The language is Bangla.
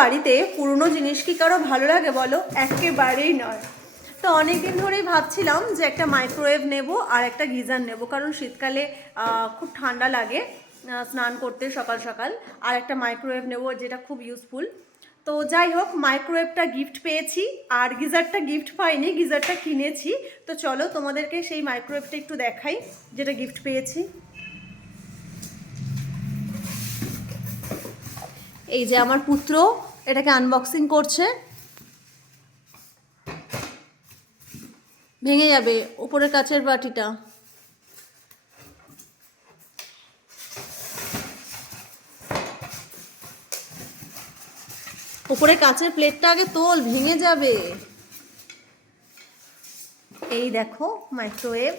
বাড়িতে পুরনো জিনিস কি কারো ভালো লাগে বলো? একেবারেই নয়। তো অনেক দিন ধরেই ভাবছিলাম যে একটা মাইক্রোওয়েভ নেব আর একটা গিজার নেব, কারণ শীতকালে খুব ঠান্ডা লাগে স্নান করতে সকাল সকাল। আর একটা মাইক্রোওয়েভ নেব যেটা খুব ইউজফুল। তো যাই হোক, মাইক্রোওয়েভটা গিফট পেয়েছি আর গিজারটা গিফট পাইনি, গিজারটা কিনেছি। তো চলো তোমাদেরকে সেই মাইক্রোওয়েভটা একটু দেখাই যেটা গিফট পেয়েছি। এই যে আমার পুত্র এটাকে আনবক্সিং করছে। ভেঙে যাবে উপরের কাচের বাটিটা। উপরে কাচের প্লেটটা আগে তোল, ভেঙে যাবে। এই দেখো মাইক্রোওয়েভ।